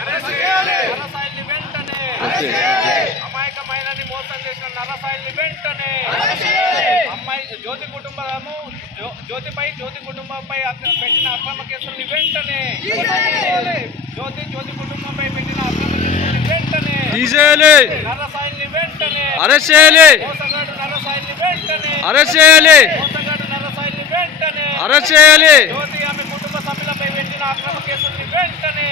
నరసాయిల్ని వెంటనే అమాయకమైన మోసం చేసిన నరసాయిల్ని వెంటనే అమ్మాయి జ్యోతి కుటుంబంపై పెట్టిన అక్రమ కేసుల్ని వెంటనే జ్యోతి కుటుంబంపై పెట్టిన అక్రమ కేసుల్ని వెంటనే నరసాయిల్ని వెంటనే మోసగాడు నరసాయిల్ని వెంటనే మోసగాడు నరసాయిల్ని వెంటనే జ్యోతి ఆమె కుటుంబ సభ్యులపై పెట్టిన అక్రమ కేసుల్ని వెంటనే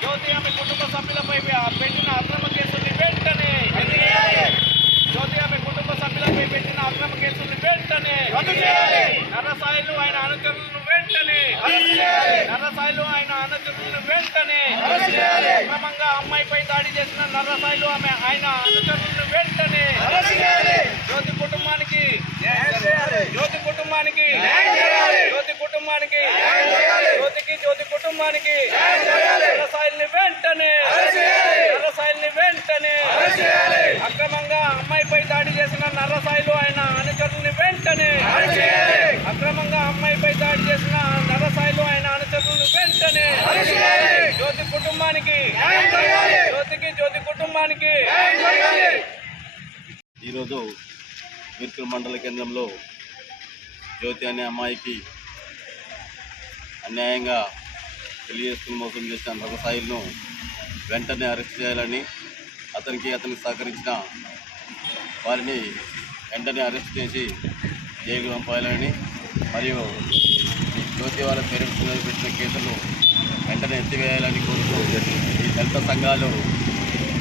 జ్యోతి ఆమె కుటుంబ సభ్యులపై పెట్టిన అక్రమ కేసుల్ని వెంటనే జ్యోతి ఆమె కుటుంబ సభ్యులపై పెట్టిన అక్రమ కేసుల్ని వెంటనే నరసాయిలు ఆయన అనుచరులను వెంటనే అక్రమంగా అమ్మాయిపై దాడి చేసిన నరసాయిలు ఆయన అనుచరులను వెంటనే జ్యోతి కుటుంబానికి జ్యోతి కుటుంబానికి నరసాయిల్ని వెంటనే అక్రమంగా అమ్మాయిపై దాడి చేసిన నరసాయిలు ఆయన అనుచరుల్ని వెంటనే అక్రమంగా అమ్మాయిపై దాడి చేసిన నరసాయిలు ఆయన అనుచరులను వెంటనే జ్యోతి కుటుంబానికి ఈరోజు వీర్కల్ మండల కేంద్రంలో జ్యోతి అనే అమ్మాయికి అన్యాయంగా పెళ్లి చేసుకుని మోసం చేసిన నరసాయిలను వెంటనే అరెస్ట్ చేయాలని అతనికి సహకరించిన వారిని వెంటనే అరెస్ట్ చేసి జైలు పంపాలని మరియు జ్యోతి వాళ్ళ పేరు పెట్టిన కేసులు వెంటనే ఎత్తివేయాలని కోరుతూ ఈ దళిత సంఘాలు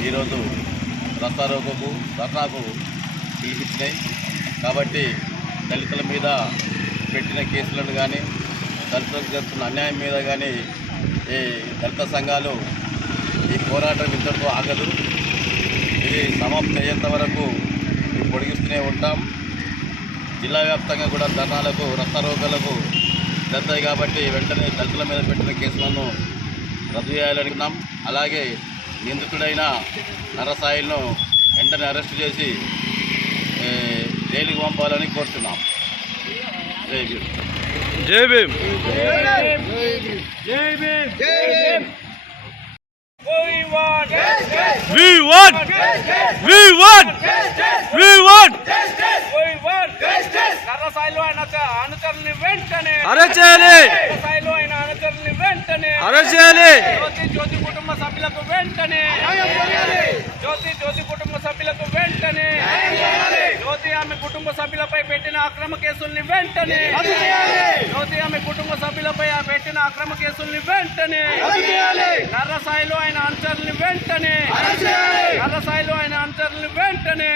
ఈరోజు రస్తాకు పిలిపించినాయి. కాబట్టి దళితుల మీద పెట్టిన కేసులను కానీ దళితులకు జరుగుతున్న అన్యాయం మీద కానీ ఈ దళిత సంఘాలు ఈ పోరాటం ఇంతటితో ఆగదు. ఇది సమాప్తి అయ్యేంత వరకు పొడిగిస్తూనే ఉంటాం. జిల్లా వ్యాప్తంగా కూడా ధర్నాలకు రస్తారోకలకు జరుగుతాయి. కాబట్టి వెంటనే దళితుల మీద పెట్టిన కేసులను రద్దు చేయాలనుకున్నాం. అలాగే నిందితుడైన నరసాయిలను వెంటనే అరెస్టు చేసి జైలుకి పంపాలని కోరుతున్నాం. జై భీమ్. నరసాయిలు ఆయన అనుచరుల్ని వెంటనే జ్యోతి కుటుంబ సభ్యులకు వెంటనే జ్యోతి కుటుంబ సభ్యులకు వెంటనే జ్యోతి ఆమె కుటుంబ సభ్యులపై పెట్టిన అక్రమ కేసుల్ని వెంటనే జ్యోతి ఆమె కుటుంబ సభ్యులపై పెట్టిన అక్రమ కేసుల్ని వెంటనే నరసాయిలు ఆయన అనుచరుల్ని వెంటనే